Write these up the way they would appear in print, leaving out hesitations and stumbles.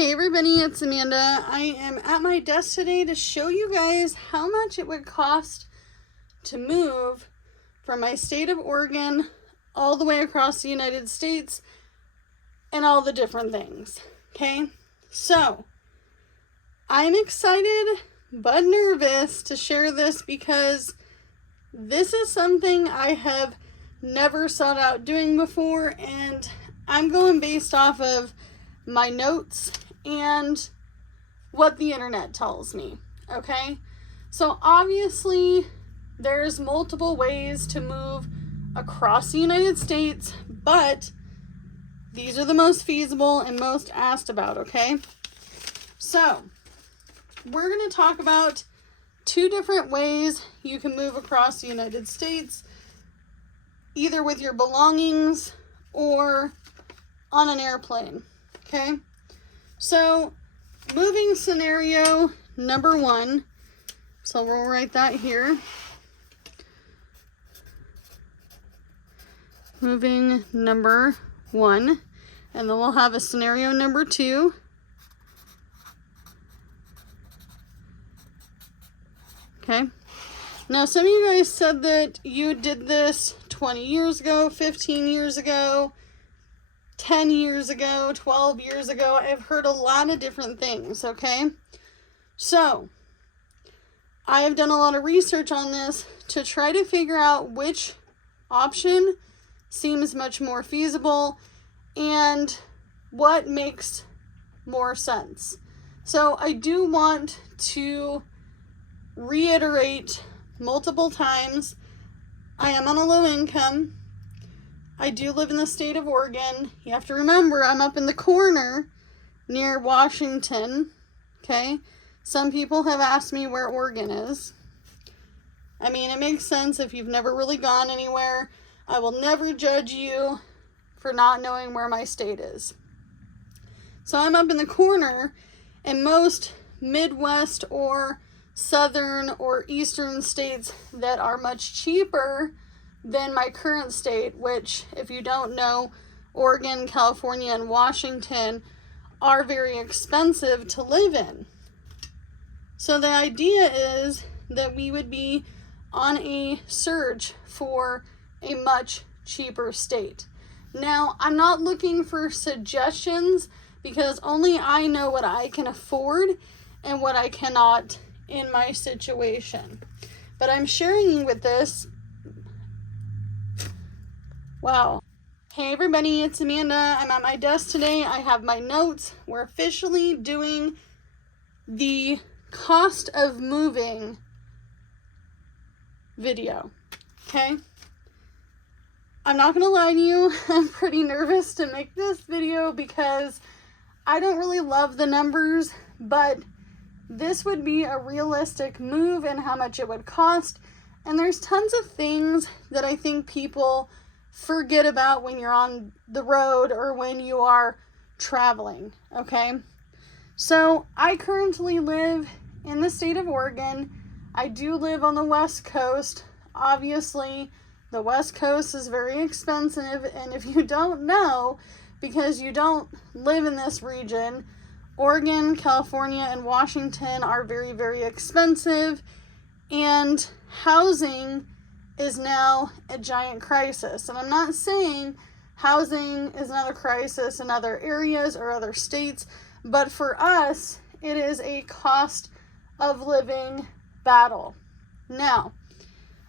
Hey everybody, it's Amanda. I am at my desk today to show you guys how much it would cost to move from my state of Oregon all the way across the United States and all the different things. Okay, so I'm excited but nervous to share this because this is something I have never sought out doing before, and I'm going based off of my notes and what the internet tells me. Okay, so obviously there's multiple ways to move across the United States, but these are the most feasible and most asked about. Okay, so we're going to talk about two different ways you can move across the United States, either with your belongings or on an airplane. Okay, so moving scenario number one, so we'll write that here. Moving number one, and then we'll have a scenario number two. Okay, now some of you guys said that you did this 20 years ago, 15 years ago, 10 years ago, 12 years ago. I've heard a lot of different things, okay? So, I have done a lot of research on this to try to figure out which option seems much more feasible and what makes more sense. So, I do want to reiterate multiple times, I am on a low income. I do live in the state of Oregon. You have to remember, I'm up in the corner near Washington. Okay, some people have asked me where Oregon is. I mean, it makes sense if you've never really gone anywhere. I will never judge you for not knowing where my state is. So I'm up in the corner, and most Midwest or Southern or Eastern states that are much cheaper than my current state, which, if you don't know, Oregon, California, and Washington are very expensive to live in. So the idea is that we would be on a search for a much cheaper state. Now, I'm not looking for suggestions because only I know what I can afford and what I cannot in my situation. But I'm sharing you with this. Wow. Hey everybody, it's Amanda. I'm at my desk today. I have my notes. We're officially doing the cost of moving video. Okay? I'm not gonna lie to you, I'm pretty nervous to make this video because I don't really love the numbers, but this would be a realistic move and how much it would cost. And there's tons of things that I think people forget about when you're on the road or when you are traveling. Okay, so I currently live in the state of Oregon. I do live on the West Coast. Obviously, the West Coast is very expensive, and if you don't know, because you don't live in this region, Oregon, California, and Washington are very, very expensive, and housing is now a giant crisis. And I'm not saying housing is not a crisis in other areas or other states, but for us, it is a cost of living battle. Now,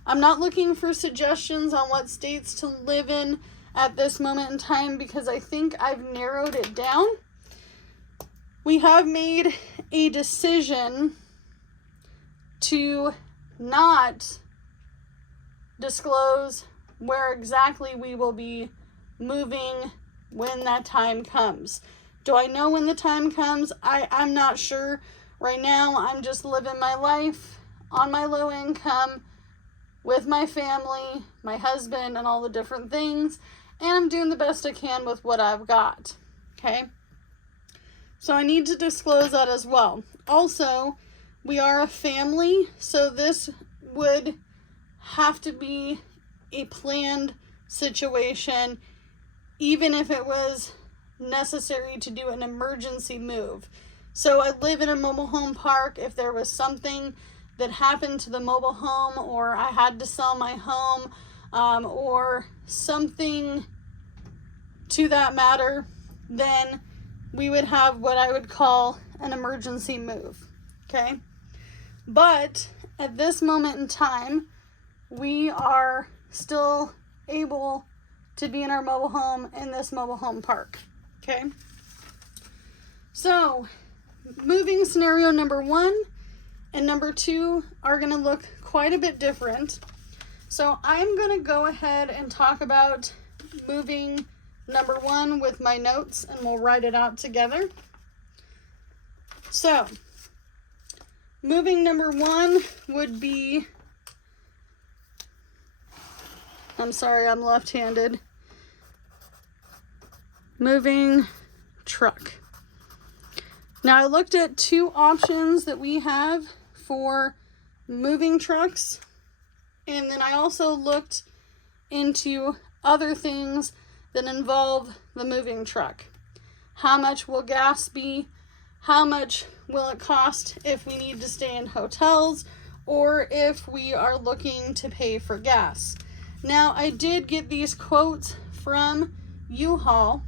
I'm not looking for suggestions on what states to live in at this moment in time because I think I've narrowed it down. We have made a decision to not disclose where exactly we will be moving when that time comes. Do I know when the time comes? I'm not sure. Right now, I'm just living my life on my low income with my family, my husband, and all the different things, and I'm doing the best I can with what I've got. Okay? So I need to disclose that as well. Also, we are a family, so this would have to be a planned situation, even if it was necessary to do an emergency move. So I live in a mobile home park. If there was something that happened to the mobile home, or I had to sell my home, or something to that matter, then we would have what I would call an emergency move, okay? But at this moment in time, we are still able to be in our mobile home in this mobile home park, okay? So, moving scenario number 1 and number 2 are going to look quite a bit different. So I'm going to go ahead and talk about moving number 1 with my notes, and we'll write it out together. So, moving number 1 would be, I'm sorry, I'm left-handed. Moving truck. Now I looked at 2 options that we have for moving trucks, and then I also looked into other things that involve the moving truck. How much will gas be? How much will it cost if we need to stay in hotels, or if we are looking to pay for gas? Now, I did get these quotes from U-Haul.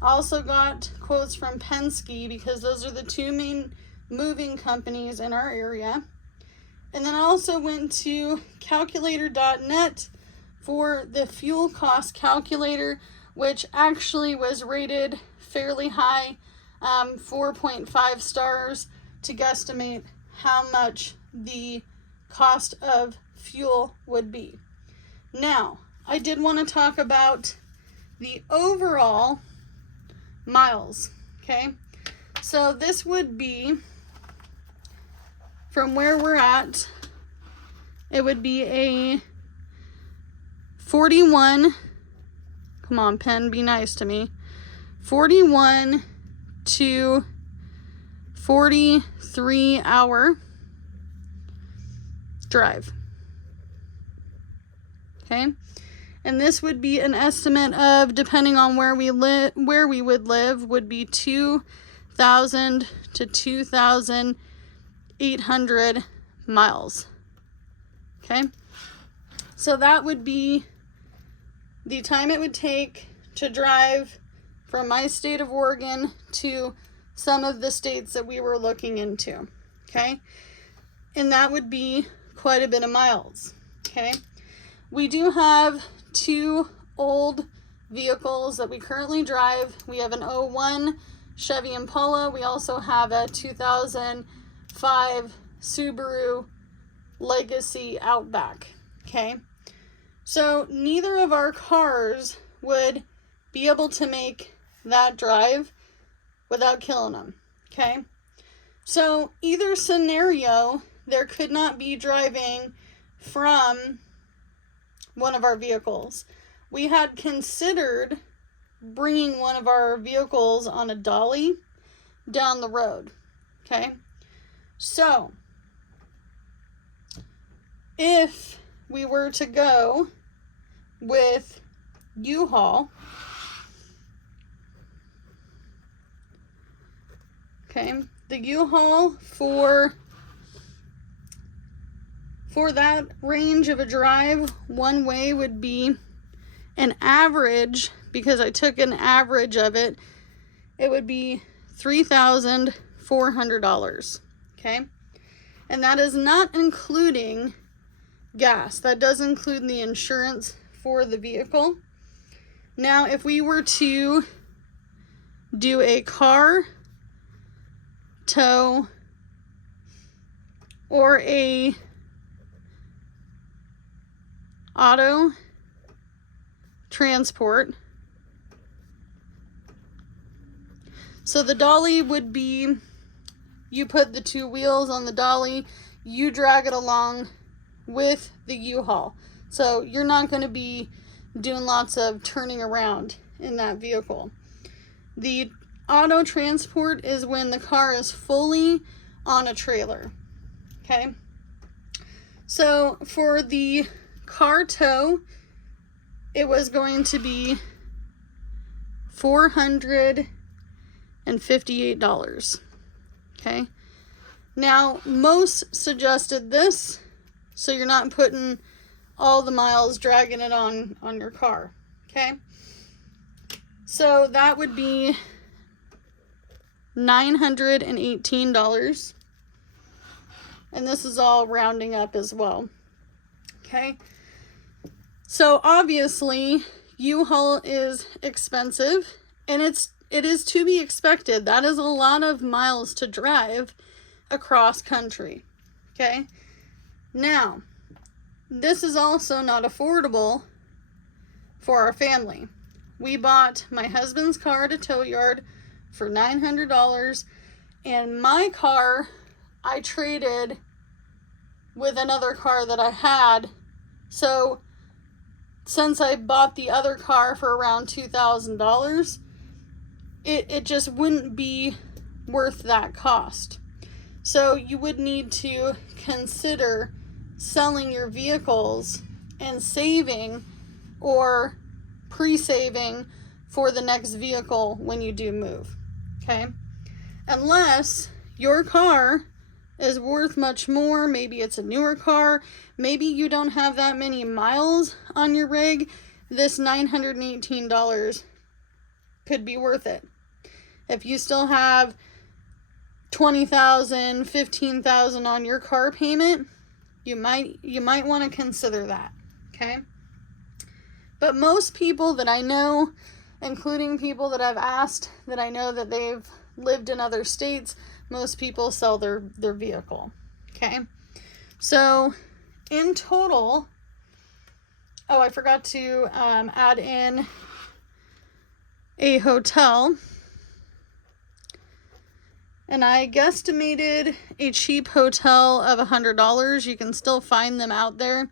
I also got quotes from Penske, because those are the 2 main moving companies in our area. And then I also went to calculator.net for the fuel cost calculator, which actually was rated fairly high, 4.5 stars, to guesstimate how much the cost of fuel would be. Now, I did want to talk about the overall miles, okay? So this would be, from where we're at, it would be a 41, come on pen, be nice to me, 41 to 43 hour drive, okay? And this would be an estimate of, depending on where we would live, would be 2,000 to 2,800 miles. Okay? So that would be the time it would take to drive from my state of Oregon to some of the states that we were looking into. Okay? And that would be quite a bit of miles. Okay? We do have 2 old vehicles that we currently drive. We have an 01 Chevy Impala. We also have a 2005 Subaru Legacy Outback. Okay, so neither of our cars would be able to make that drive without killing them. Okay, so either scenario, there could not be driving from one of our vehicles. We had considered bringing one of our vehicles on a dolly down the road. Okay, so if we were to go with U-Haul, okay, the U-Haul for that range of a drive, one way would be an average, because I took an average of it, it would be $3,400, okay? And that is not including gas. That does include the insurance for the vehicle. Now, if we were to do a car tow or a auto transport, so the dolly would be, you put the 2 wheels on the dolly, you drag it along with the U-Haul. So you're not going to be doing lots of turning around in that vehicle. The auto transport is when the car is fully on a trailer. Okay? So for the car tow, it was going to be $458. Okay. Now, most suggested this so you're not putting all the miles, dragging it on your car. Okay. So that would be $918. And this is all rounding up as well. Okay. So obviously, U-Haul is expensive, and it is to be expected. That is a lot of miles to drive across country. Okay. Now, this is also not affordable for our family. We bought my husband's car at a tow yard for $900, and my car I traded with another car that I had. So since I bought the other car for around $2,000, it just wouldn't be worth that cost. So you would need to consider selling your vehicles and saving or pre-saving for the next vehicle when you do move. Okay? Unless your car is worth much more, maybe it's a newer car, maybe you don't have that many miles on your rig, this $918 could be worth it. If you still have $20,000, $15,000 on your car payment, you might want to consider that. Okay? But most people that I know, including people that I've asked that I know that they've lived in other states, most people sell their vehicle. Okay? So in total, oh, I forgot to add in a hotel. And I guesstimated a cheap hotel of $100. You can still find them out there,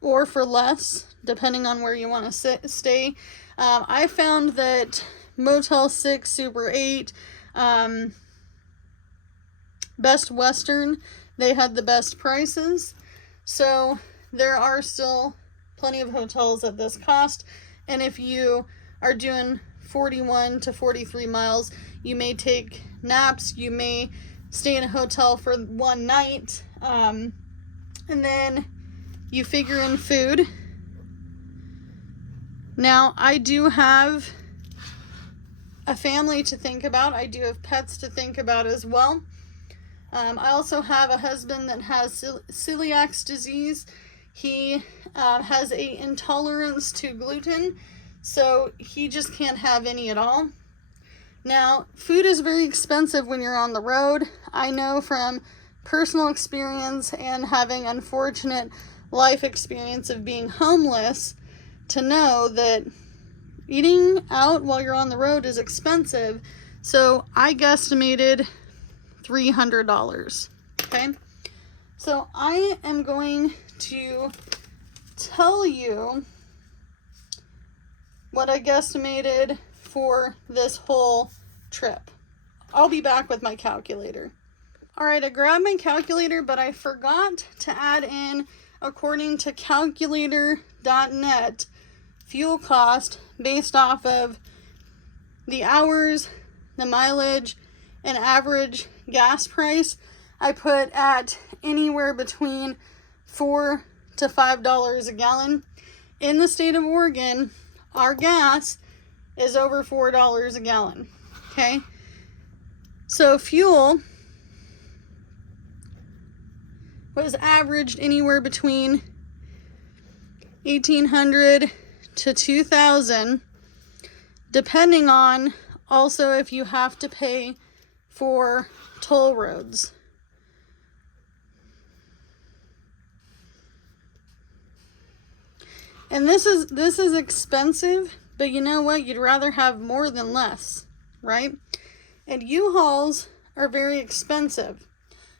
or for less, depending on where you want to stay. I found that Motel 6, Super 8, Best Western, they had the best prices. So there are still plenty of hotels at this cost. And if you are doing 41 to 43 miles, you may take naps, you may stay in a hotel for one night, and then you figure in food. Now, I do have a family to think about. I do have pets to think about as well. I also have a husband that has celiac disease. He has an intolerance to gluten, so he just can't have any at all. Now, food is very expensive when you're on the road. I know from personal experience and having unfortunate life experience of being homeless to know that eating out while you're on the road is expensive. So I guesstimated $300. Okay? So I am going to tell you what I guesstimated for this whole trip. I'll be back with my calculator. Alright, I grabbed my calculator, but I forgot to add in, according to calculator.net, fuel cost based off of the hours, the mileage, and average gas price. I put at anywhere between $4 to $5 a gallon. In the state of Oregon, our gas is over $4 a gallon. Okay? So fuel was averaged anywhere between $1,800 to $2,000, depending on also if you have to pay for toll roads. And this is expensive, but you know what? You'd rather have more than less, right? And U-Hauls are very expensive.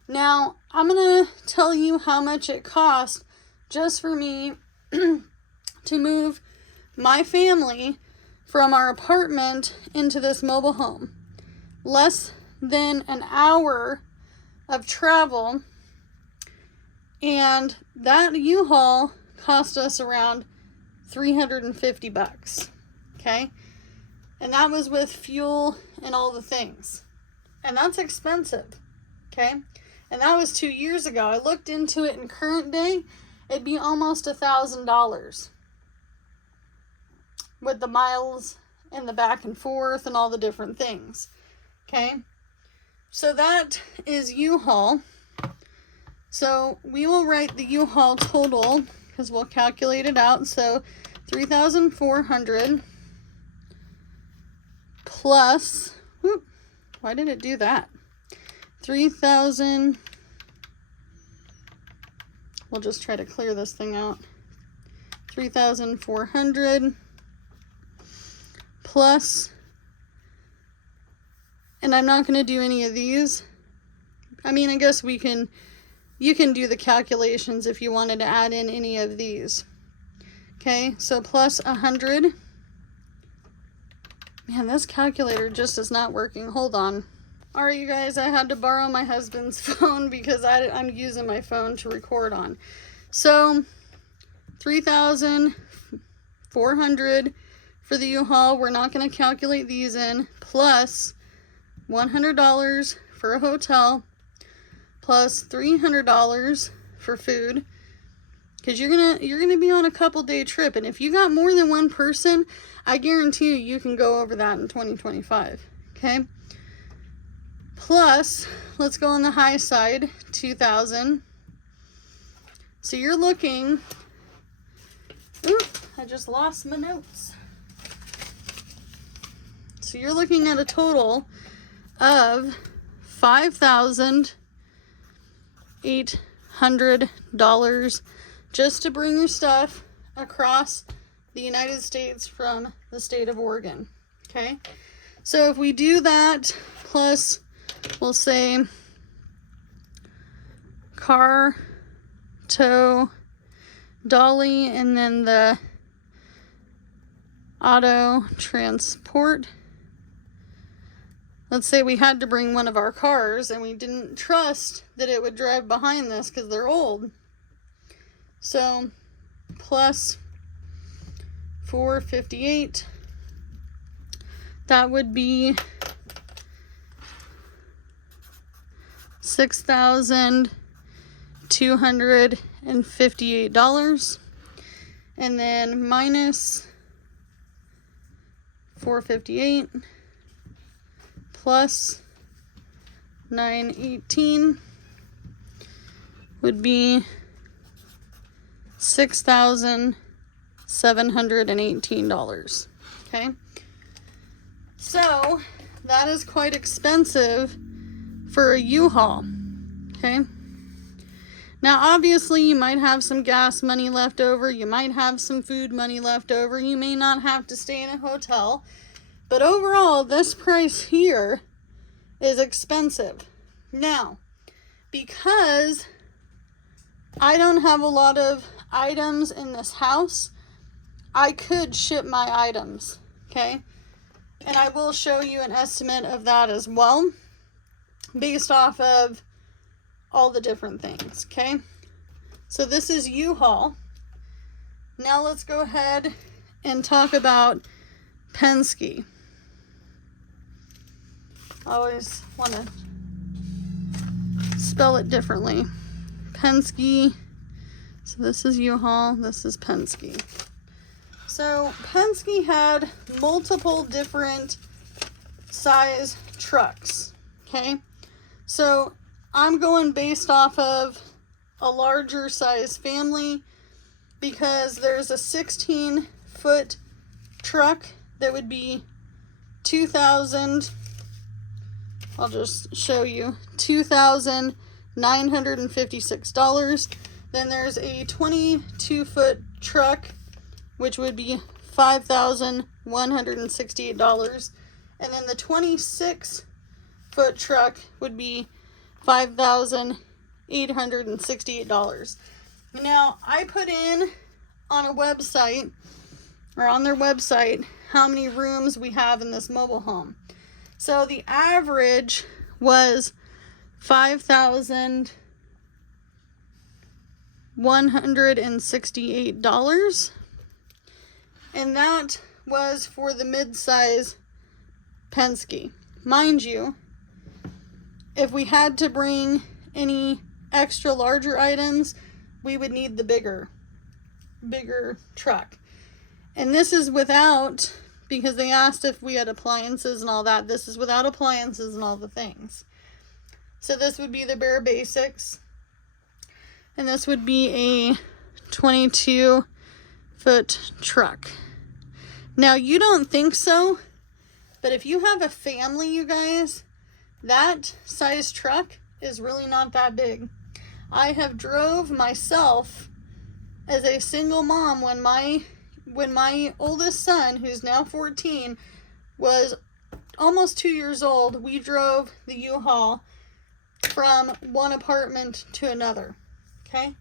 Now, I'm going to tell you how much it cost just for me to move my family from our apartment into this mobile home. Less than an hour of travel, and that U-Haul cost us around $350. Okay? And that was with fuel and all the things. And that's expensive, okay? And that was 2 years ago. I looked into it in current day, it'd be almost $1,000 with the miles and the back and forth and all the different things, okay? So that is U-Haul. So we will write the U-Haul total because we'll calculate it out. So $3,400 plus, whoop, why did it do that? 3,000, we'll just try to clear this thing out. 3,400 plus, and I'm not going to do any of these. I mean, I guess you can do the calculations if you wanted to add in any of these. Okay, so plus 100. Man, this calculator just is not working. Hold on. All right, you guys, I had to borrow my husband's phone because I'm using my phone to record on. So 3,400 for the U-Haul. We're not going to calculate these in. Plus $100 for a hotel. Plus $300 for food. Because you're gonna be on a couple day trip, and if you got more than one person, I guarantee you can go over that in 2025. Okay. Plus, let's go on the high side, 2,000. So you're looking. Ooh, I just lost my notes. So you're looking at a total of $5,800 just to bring your stuff across the United States from the state of Oregon. Okay, so if we do that, plus we'll say car, tow, dolly, and then the auto transport. Let's say we had to bring one of our cars and we didn't trust that it would drive behind this because they're old. So plus 458, that would be $6,258, and then minus 458 plus 918 would be $6,718. Okay, so that is quite expensive for a U-Haul. Okay, now obviously you might have some gas money left over, you might have some food money left over, you may not have to stay in a hotel, but overall this price here is expensive. Now, because I don't have a lot of items in this house, I could ship my items, okay? And I will show you an estimate of that as well, based off of all the different things, okay? So this is U-Haul. Now let's go ahead and talk about Penske. I always want to spell it differently. Penske. So this is U-Haul, this is Penske. So Penske had multiple different size trucks, okay? So I'm going based off of a larger size family because there's a 16-foot truck that would be $2,000. I'll just show you, $2,956. Then there's a 22-foot truck, which would be $5,168. And then the 26-foot truck would be $5,868. Now, I put in on a website, or on their website, how many rooms we have in this mobile home. So the average was $5,168, and that was for the mid-size Penske. Mind you, if we had to bring any extra larger items, we would need the bigger truck. And this is without, because they asked if we had appliances and all that, this is without appliances and all the things. So this would be the bare basics. And this would be a 22-foot truck. Now, you don't think so, but if you have a family, you guys, that size truck is really not that big. I have drove myself as a single mom when my oldest son, who's now 14, was almost 2 years old. We drove the U-Haul from one apartment to another. Okay?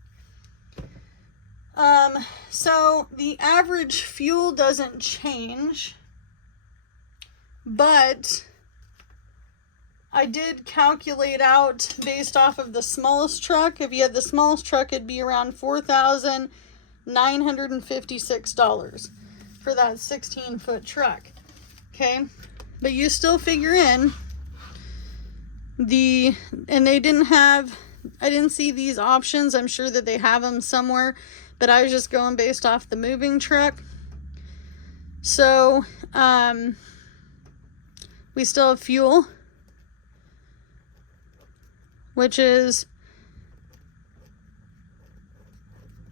So the average fuel doesn't change, but I did calculate out based off of the smallest truck. If you had the smallest truck, it'd be around $4,956 for that 16-foot truck. Okay? But you still figure in and they didn't have, I didn't see these options. I'm sure that they have them somewhere, but I was just going based off the moving truck. So, we still have fuel, which is,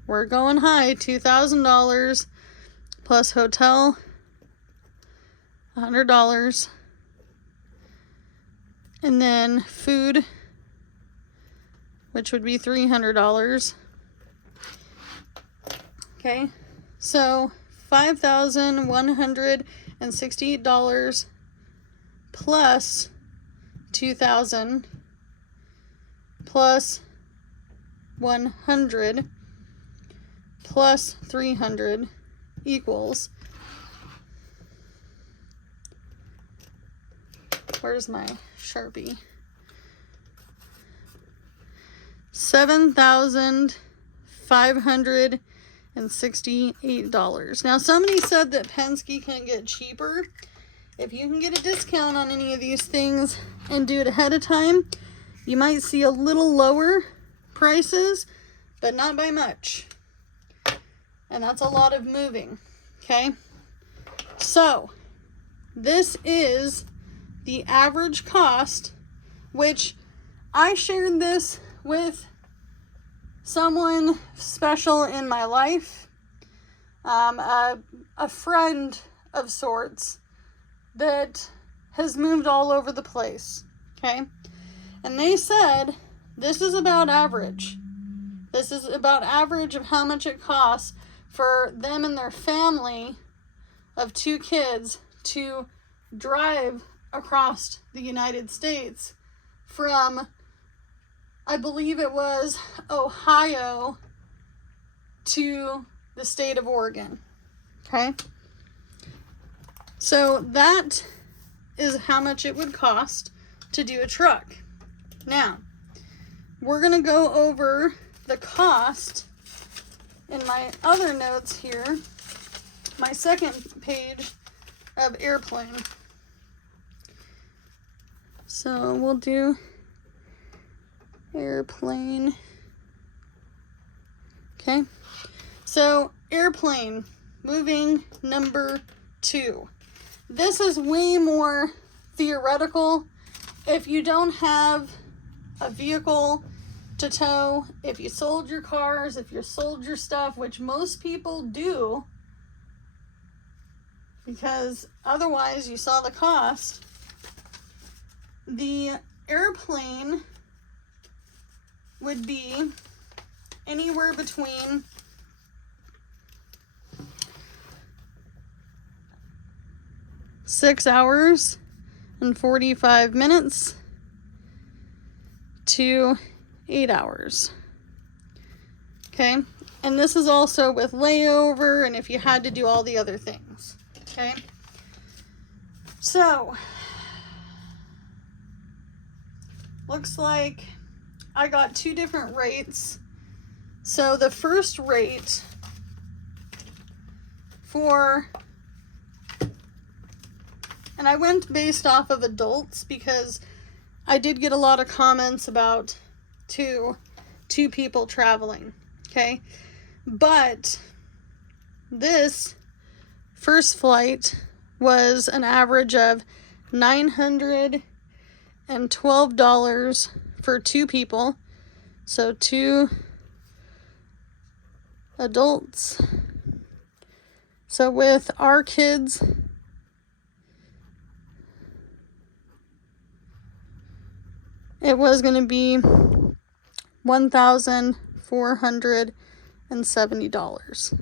we're going high, $2,000 plus hotel, $100. And then food, which would be $300. Okay, so $5,168 plus $2,000 plus 100 plus 300 equals, where's my Sharpie? $7,568. Now, somebody said that Penske can get cheaper. If you can get a discount on any of these things and do it ahead of time, you might see a little lower prices, but not by much. And that's a lot of moving. Okay? So, this is the average cost, which I shared this with someone special in my life, a friend of sorts that has moved all over the place. Okay? And they said, this is about average. This is about average of how much it costs for them and their family of 2 kids to drive across the United States from, I believe it was Ohio to the state of Oregon. Okay? So that is how much it would cost to do a truck. Now, we're going to go over the cost in my other notes here, my second page of airplane. So we'll do airplane. Okay. So airplane, moving number 2. This is way more theoretical. If you don't have a vehicle to tow, if you sold your cars, if you sold your stuff, which most people do, because otherwise you saw the cost, the airplane would be anywhere between $6 hours and 45 minutes to 8 hours. Okay? And this is also with layover and if you had to do all the other things. Okay? So, looks like I got 2 different rates. So the first rate for, and And I went based off of adults because I did get a lot of comments about two people traveling, okay? But this first flight was an average of $912 for 2 people. So 2 adults. So with our kids, it was going to be $1,470.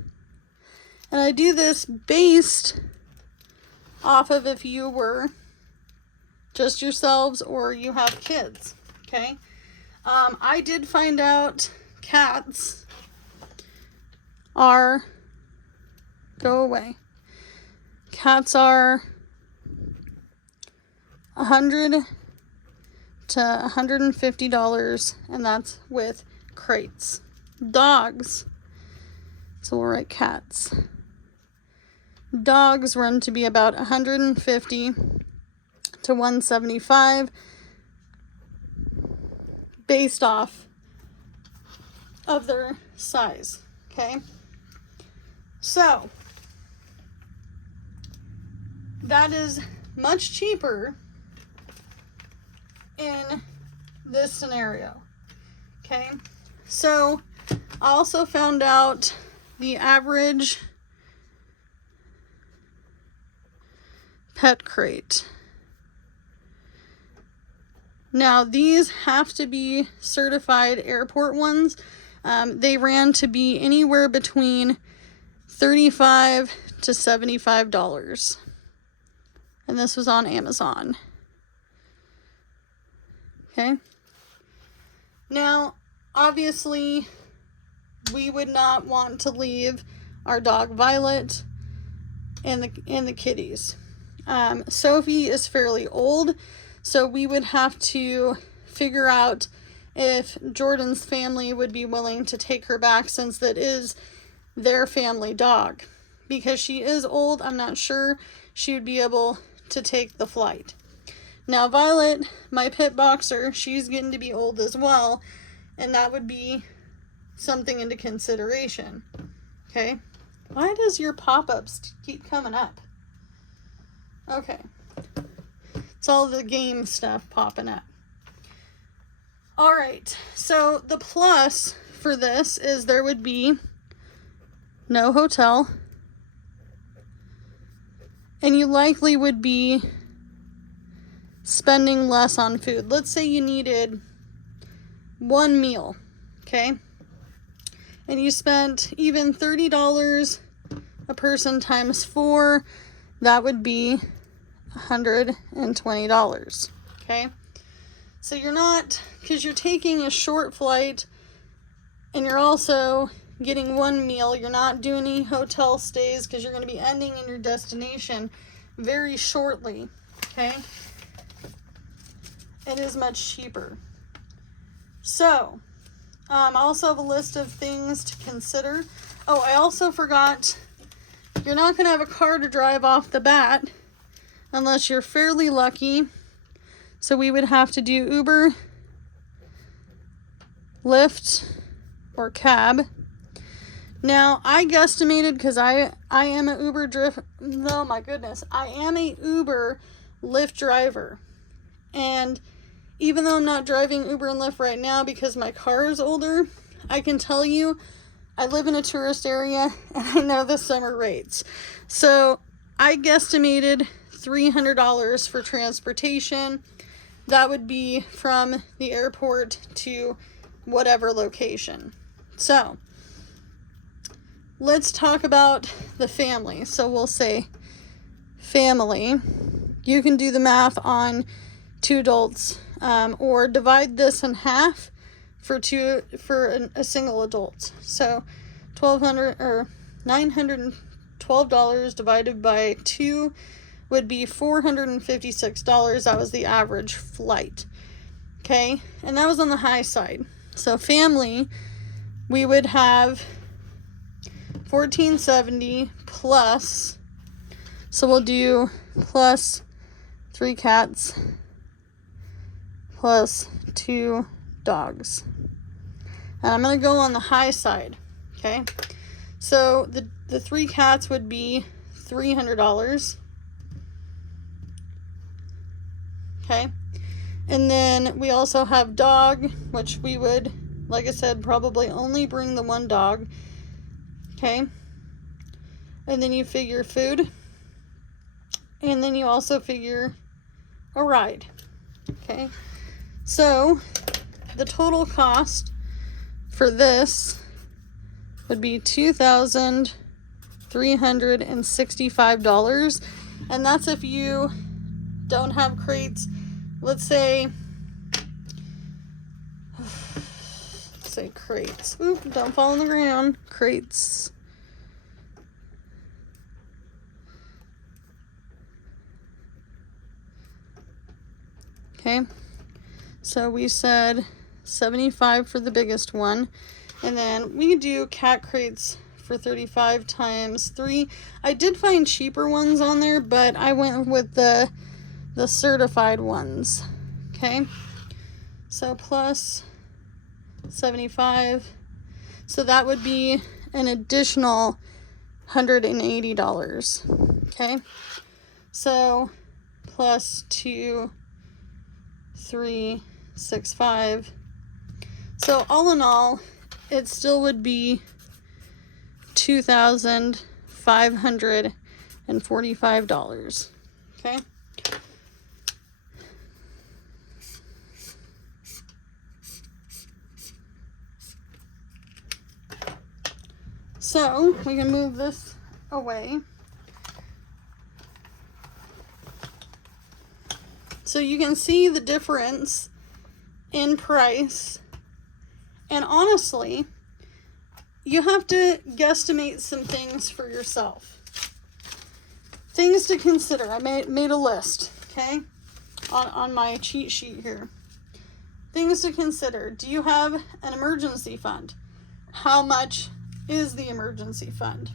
And I do this based off of if you were just yourselves or you have kids, okay? I did find out cats are, go away. Cats are $100 to $150, and that's with crates. Dogs, so we'll write cats. Dogs run to be about $150 to $175 based off of their size, okay? So, that is much cheaper in this scenario, okay? So, I also found out the average pet crate. Now, these have to be certified airport ones. They ran to be anywhere between $35 to $75. And this was on Amazon. Okay. Now, obviously, we would not want to leave our dog Violet and the kitties. Sophie is fairly old, so we would have to figure out if Jordan's family would be willing to take her back, since that is their family dog. Because she is old, I'm not sure she would be able to take the flight. Now, Violet, my pit boxer, she's getting to be old as well, and that would be something into consideration. Okay? Why does your pop-ups keep coming up? Okay. It's all the game stuff popping up. Alright, so the plus for this is there would be no hotel, and you likely would be spending less on food. Let's say you needed 1 meal, okay? And you spent even $30 a person times 4, that would be $120, okay? So you're not, because you're taking a short flight and you're also getting 1 meal, you're not doing any hotel stays because you're going to be ending in your destination very shortly, okay? It is much cheaper. So, I also have a list of things to consider. Oh, I also forgot, you're not going to have a car to drive off the bat unless you're fairly lucky. So we would have to do Uber, Lyft, or cab. Now, I guesstimated, because I am an Uber oh my goodness, I am a Uber Lyft driver. And even though I'm not driving Uber and Lyft right now because my car is older, I can tell you I live in a tourist area and I know the summer rates. So I guesstimated $300 for transportation. That would be from the airport to whatever location. So let's talk about the family. So we'll say family. You can do the math on 2 adults, or divide this in half for a single adult. So $1,200 or $912 divided by 2 would be $456. That was the average flight. Okay, and that was on the high side. So family, we would have $1,470 plus, so we'll do plus 3 cats plus 2 dogs. And I'm going to go on the high side, okay? So the 3 cats would be $300, okay? And then we also have dog, which we would, like I said, probably only bring the 1 dog, okay? And then you figure food, and then you also figure a ride, okay? So the total cost for this would be $2,365, and that's if you don't have crates. Let's say crates. Oop, don't fall on the ground. Crates. Okay, so we said 75 for the biggest one, and then we do cat crates for 35 times 3. I did find cheaper ones on there, but I went with the certified ones. Okay, so plus 75, so that would be an additional $180. Okay, so plus 2, 3, 6, 5. So all in all, it still would be $2,545. Okay. So we can move this away. So you can see the difference in price. And honestly, you have to guesstimate some things for yourself. Things to consider. I made a list, okay, on my cheat sheet here. Things to consider. Do you have an emergency fund? How much is the emergency fund?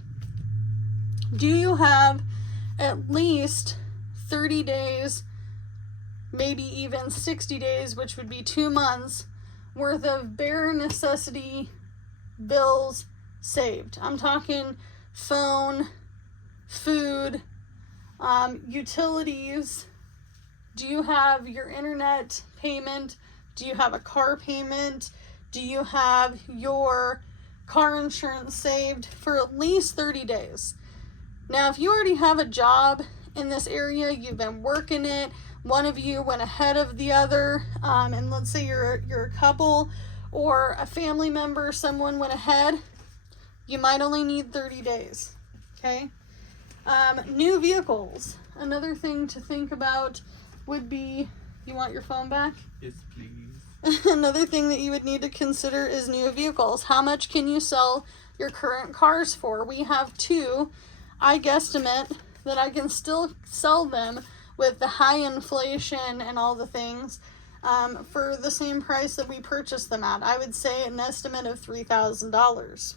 Do you have at least 30 days, maybe even 60 days, which would be 2 months, worth of bare necessity bills saved? I'm talking phone, food, utilities. Do you have your internet payment? Do you have a car payment? Do you have your car insurance saved for at least 30 days? Now, if you already have a job in this area, you've been working it, one of you went ahead of the other, and let's say you're a couple or a family member, someone went ahead, you might only need 30 days, okay? New vehicles. Another thing to think about would be, you want your phone back? Yes, please. Another thing that you would need to consider is new vehicles. How much can you sell your current cars for? We have 2. I guesstimate that I can still sell them with the high inflation and all the things for the same price that we purchased them at. I would say an estimate of $3,000.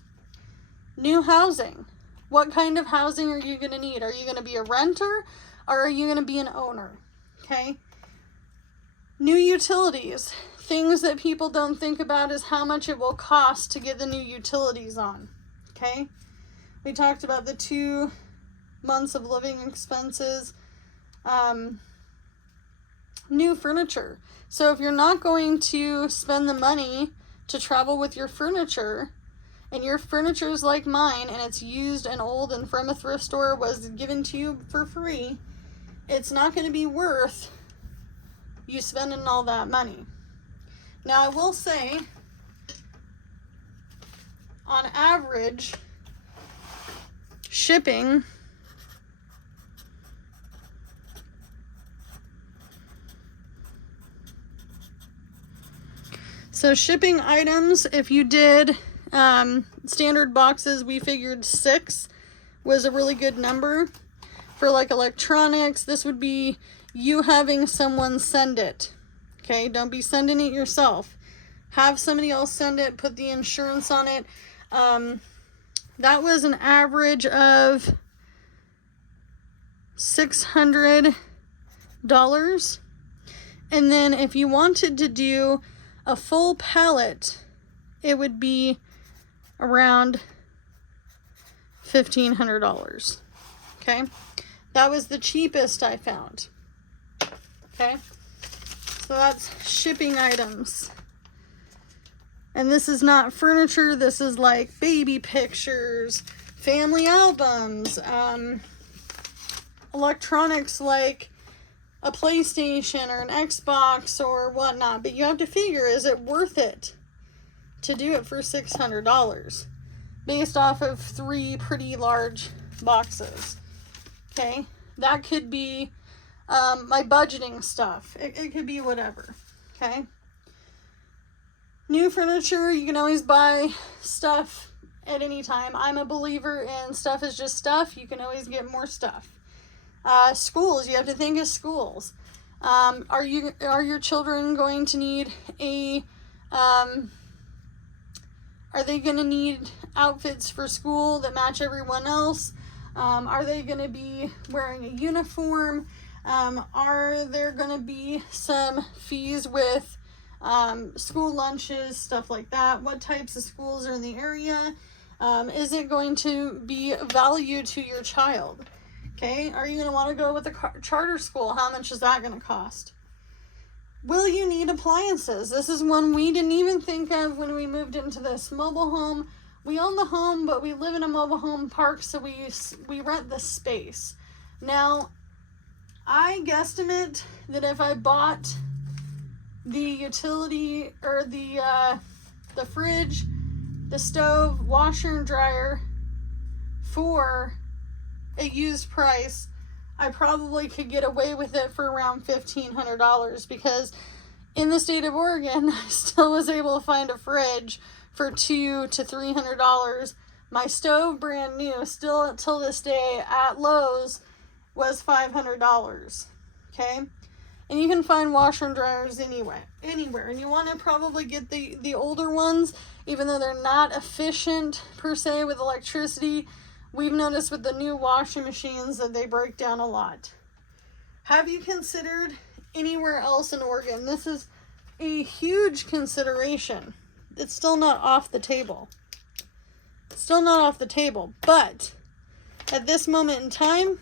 New housing. What kind of housing are you going to need? Are you going to be a renter or are you going to be an owner? Okay. New utilities. Things that people don't think about is how much it will cost to get the new utilities on. Okay. We talked about the 2 months of living expenses. New furniture. So if you're not going to spend the money to travel with your furniture, and your furniture is like mine and it's used and old and from a thrift store, was given to you for free, it's not going to be worth you spending all that money. Now I will say, on average, shipping items, if you did standard boxes, we figured 6 was a really good number. For like electronics, this would be you having someone send it. Okay, don't be sending it yourself. Have somebody else send it, put the insurance on it. That was an average of $600 And then if you wanted to do a full pallet, it would be around $1,500. Okay, that was the cheapest I found. Okay, so that's shipping items. And this is not furniture, this is like baby pictures, family albums, electronics like a PlayStation or an Xbox or whatnot. But you have to figure, is it worth it to do it for $600 based off of 3 pretty large boxes? Okay, that could be my budgeting stuff. It could be whatever. Okay, new furniture, you can always buy stuff at any time. I'm a believer in stuff is just stuff. You can always get more stuff. Schools, you have to think of schools. Are your children going to need are they going to need outfits for school that match everyone else? Are they going to be wearing a uniform? Are there going to be some fees with school lunches, stuff like that? What types of schools are in the area? Is it going to be of value to your child? Okay, are you going to want to go with a charter school? How much is that going to cost? Will you need appliances? This is one we didn't even think of when we moved into this mobile home. We own the home, but we live in a mobile home park, so we rent the space. Now, I guesstimate that if I bought the utility or the fridge, the stove, washer and dryer for a used price, I probably could get away with it for around $1,500, because in the state of Oregon, I still was able to find a fridge for $200 to $300. My stove, brand new, still till this day at Lowe's, was $500. Okay, and you can find washer and dryers anywhere. And you want to probably get the older ones, even though they're not efficient per se with electricity. We've noticed with the new washing machines that they break down a lot. Have you considered anywhere else in Oregon? This is a huge consideration. It's still not off the table. Still not off the table. But at this moment in time,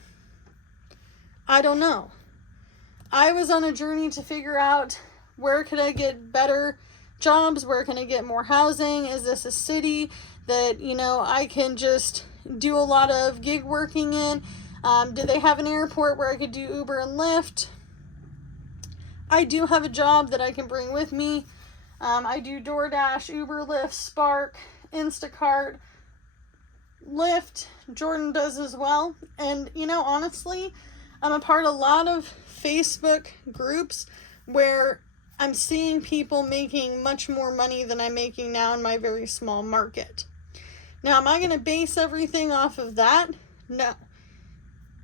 I don't know. I was on a journey to figure out, where could I get better jobs? Where can I get more housing? Is this a city that, I can just do a lot of gig working in? Do they have an airport where I could do Uber and Lyft? I do have a job that I can bring with me. I do DoorDash, Uber, Lyft, Spark, Instacart, Lyft. Jordan does as well. And, honestly, I'm a part of a lot of Facebook groups where I'm seeing people making much more money than I'm making now in my very small market. Now, am I going to base everything off of that? No.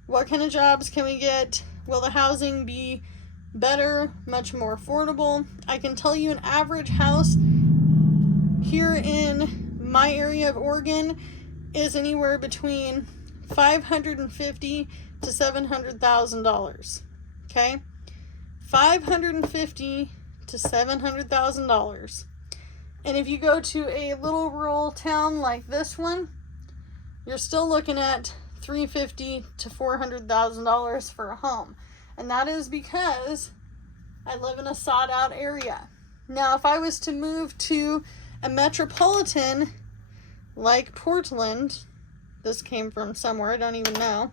What kind of jobs can we get? Will the housing be better, much more affordable? I can tell you an average house here in my area of Oregon is anywhere between $550,000 to $700,000. Okay? $550,000 to $700,000. And if you go to a little rural town like this one, you're still looking at $350,000 to $400,000 for a home. And that is because I live in a sought out area. Now, if I was to move to a metropolitan like Portland, this came from somewhere, I don't even know,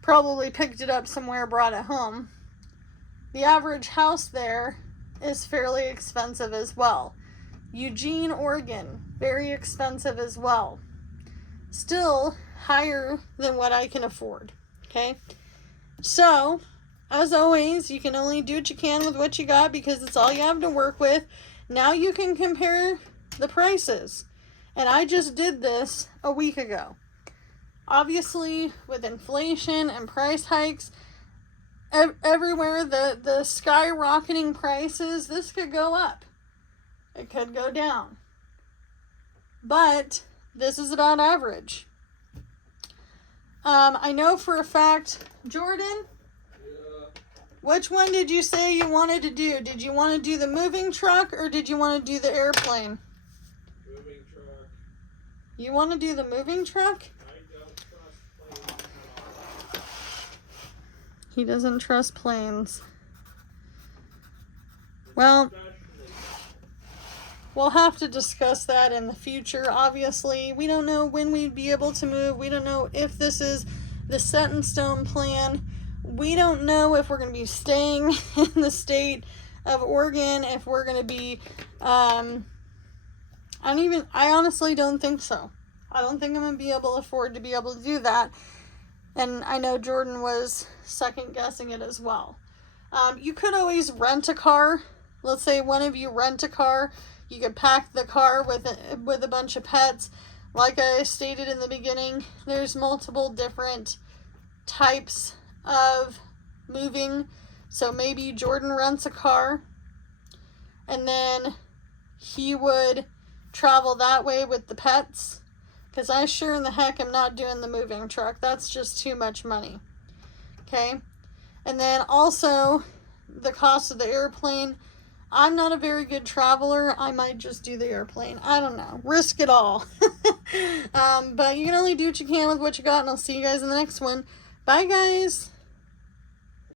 probably picked it up somewhere, brought it home. The average house there is fairly expensive as well. Eugene, Oregon, very expensive as well. Still higher than what I can afford. Okay? So, as always, you can only do what you can with what you got, because it's all you have to work with. Now you can compare the prices. And I just did this a week ago. Obviously, with inflation and price hikes, everywhere, the skyrocketing prices, this could go up. It could go down. But this is about average. I know for a fact, Jordan, Which one did you say you wanted to do? Did you want to do the moving truck or did you want to do the airplane? Moving truck. You want to do the moving truck? I don't trust planes at all. He doesn't trust planes. Well, Especially. we'll have to discuss that in the future, obviously. We don't know when we'd be able to move. We don't know if this is the set in stone plan. We don't know if we're going to be staying in the state of Oregon, if we're going to be, I honestly don't think so. I don't think I'm going to be able to afford to be able to do that. And I know Jordan was second guessing it as well. You could always rent a car. Let's say one of you rent a car. You could pack the car with a bunch of pets. Like I stated in the beginning, there's multiple different types of moving. So maybe Jordan rents a car and then he would travel that way with the pets, because I sure in the heck am not doing the moving truck. That's just too much money. Okay, and then also the cost of the airplane. I'm not a very good traveler. I might just do the airplane. I don't know. Risk it all. But you can only do what you can with what you got, and I'll see you guys in the next one. Bye, guys.